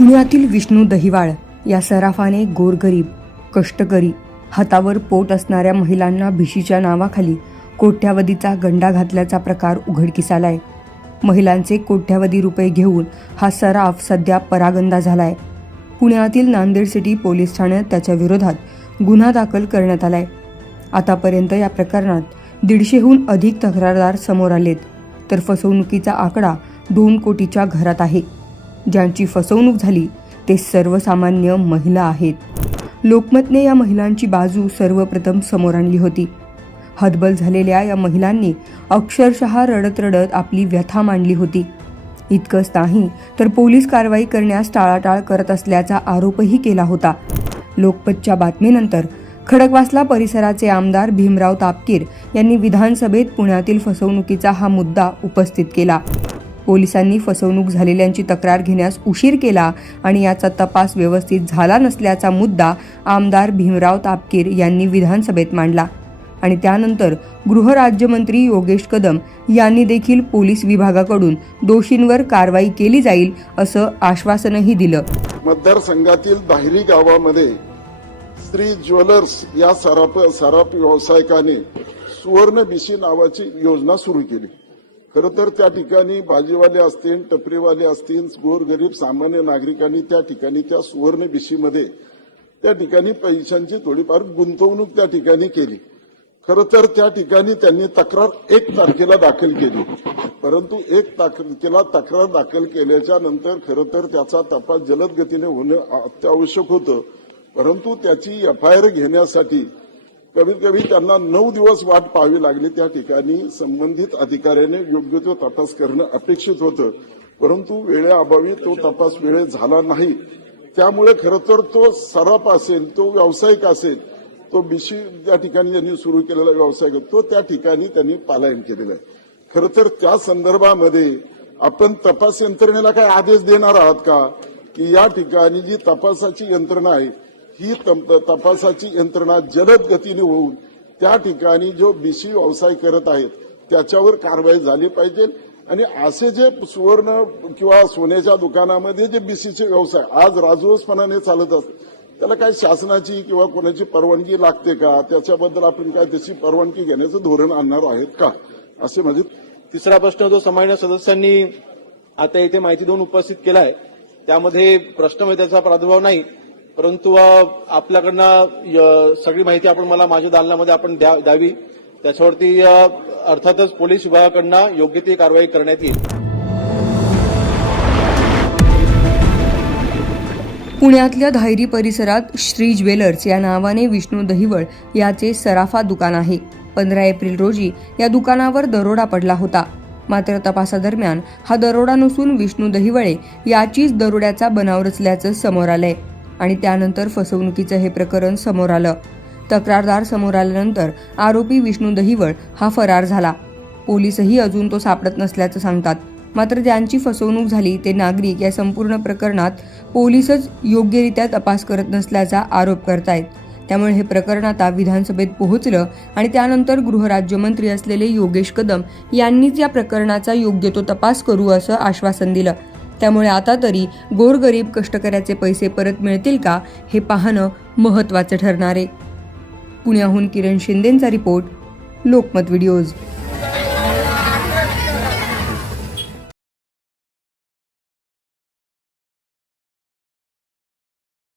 पुण्यातील विष्णू दहिवाळ या सराफाने गोरगरीब कष्टकरी हातावर पोट असणाऱ्या महिलांना भिशीच्या नावाखाली कोट्यावधीचा गंडा घातल्याचा प्रकार उघडकीस आलाय महिलांचे कोट्यावधी रुपये घेऊन हा सराफ सध्या परागंदा झालाय. पुण्यातील नांदेड सिटी पोलीस ठाण्यात त्याच्या विरोधात गुन्हा दाखल करण्यात आलाय. आतापर्यंत या प्रकरणात दीडशेहून अधिक तक्रारदार समोर आलेत. तर फसवणुकीचा आकडा दोन कोटीच्या घरात आहे. ज्यांची फसवणूक झाली ते सर्वसामान्य महिला आहेत. लोकमतने या महिलांची बाजू सर्वप्रथम समोर आणली होती. हतबल झालेल्या या महिलांनी अक्षरशः रडत रडत आपली व्यथा मांडली होती. इतकंच नाही तर पोलीस कारवाई करण्यास टाळाटाळ करत असल्याचा आरोपही केला होता. लोकपतच्या बातमीनंतर खडकवासला परिसराचे आमदार भीमराव तापकीर यांनी विधानसभेत पुण्यातील फसवणुकीचा हा मुद्दा उपस्थित केला. पोलिसांनी फसवणूक झालेल्यांची तक्रार घेण्यास उशीर केला आणि याचा तपास व्यवस्थित झाला नसल्याचा मुद्दा आमदार भीमराव तापकीर यांनी विधानसभेत मांडला. आणि त्यानंतर गृहराज्यमंत्री योगेश कदम यांनी देखील पोलीस विभागाकडून दोषींवर कारवाई केली जाईल असं आश्वासनही दिलं. मतदारसंघातील दाहिरी गावामध्ये श्री ज्वेलर्स या सराप सराप व्यावसायिकाने सुवर्ण बिशी नावाची योजना सुरू केली. खरं तर त्या ठिकाणी भाजीवाले असतील टपरीवाले असतील गोरगरीब सामान्य नागरिकांनी त्या ठिकाणी त्या सुवर्ण बिशीमध्ये त्या ठिकाणी पैशांची थोडीफार गुंतवणूक त्या ठिकाणी केली. खरं तर त्या ठिकाणी त्यांनी तक्रार एक तारखेला दाखल केली. परंतु एक तारखेला तक्रार दाखल केल्याच्यानंतर खरं तर त्याचा तपास जलद गतीने होणं अत्यावश्यक होतं. परंतु त्याची एफ आय आर घेण्यासाठी कमीत कमी त्यांना नऊ दिवस वाट पाहावी लागली त्या ठिकाणी. संबंधित अधिकाऱ्याने योग्य तो तपास करणं अपेक्षित होतं. परंतु वेळेअभावी तो तपास वेळेत झाला नाही. त्यामुळे खरं तर तो सराप असेल तो व्यावसायिक असेल तो बिशी त्या ठिकाणी ज्यांनी सुरू केलेला व्यवसाय तो त्या ठिकाणी त्यांनी पालायन केलेलं आहे. खरं तर त्या संदर्भामध्ये आपण तपास यंत्रणेला काय आदेश देणार आहात का? की या ठिकाणी जी तपासाची यंत्रणा आहे ही तपासाची यंत्रणा जलद गतीने होऊन त्या ठिकाणी जो बीसी व्यवसाय करत आहेत त्याच्यावर कारवाई झाली पाहिजे. आणि असे जे सुवर्ण किंवा सोन्याच्या दुकानामध्ये जे बीसीचे व्यवसाय आज राजरोसपणाने चालत असतात त्याला काय शासनाची किंवा कोणाची परवानगी लागते का? त्याच्याबद्दल आपण काय त्याची परवानगी घेण्याचं धोरण आणणार आहेत का? असे म्हणजे तिसरा प्रश्न जो सामान्य सदस्यांनी आता इथे माहिती देऊन उपस्थित केला आहे त्यामध्ये प्रश्न त्याचा प्रादुर्भाव नाही. परंतु आपल्याकडनं सगळी माहिती आपण मला माझ्या दालनामध्ये आपण द्या- द्यावी. त्याच्यावरती अर्थातच पोलीस विभागाकडनं योग्य ती कारवाई करण्यात येईल. पुण्यातल्या धायरी परिसरात श्री ज्वेलर्स या नावाने विष्णू दहिवळ याचे सराफा दुकान आहे. पंधरा एप्रिल रोजी या दुकानावर दरोडा पडला होता. मात्र तपासादरम्यान हा दरोडा नसून विष्णू दहिवळे याचीच दरोड्याचा बनाव रचल्याचं समोर आलंय. आणि त्यानंतर फसवणुकीचं हे प्रकरण समोर आलं. तक्रारदार समोर आल्यानंतर आरोपी विष्णू दहिवळ हा फरार झाला. पोलीसही अजून तो सापडत नसल्याचं सांगतात. मात्र ज्यांची फसवणूक झाली ते नागरिक या संपूर्ण प्रकरणात पोलीसच योग्यरित्या तपास करत नसल्याचा आरोप करतायत. त्यामुळे हे प्रकरण आता विधानसभेत पोहोचलं आणि त्यानंतर गृहराज्यमंत्री असलेले योगेश कदम यांनीच या प्रकरणाचा योग्य तो तपास करू असं आश्वासन दिलं. त्यामुळे आता तरी गोरगरीब कष्टकऱ्याचे पैसे परत मिळतील का हे पाहणं महत्त्वाचं ठरणार आहे. पुण्याहून किरण शिंदेंचा रिपोर्ट लोकमत व्हिडिओज.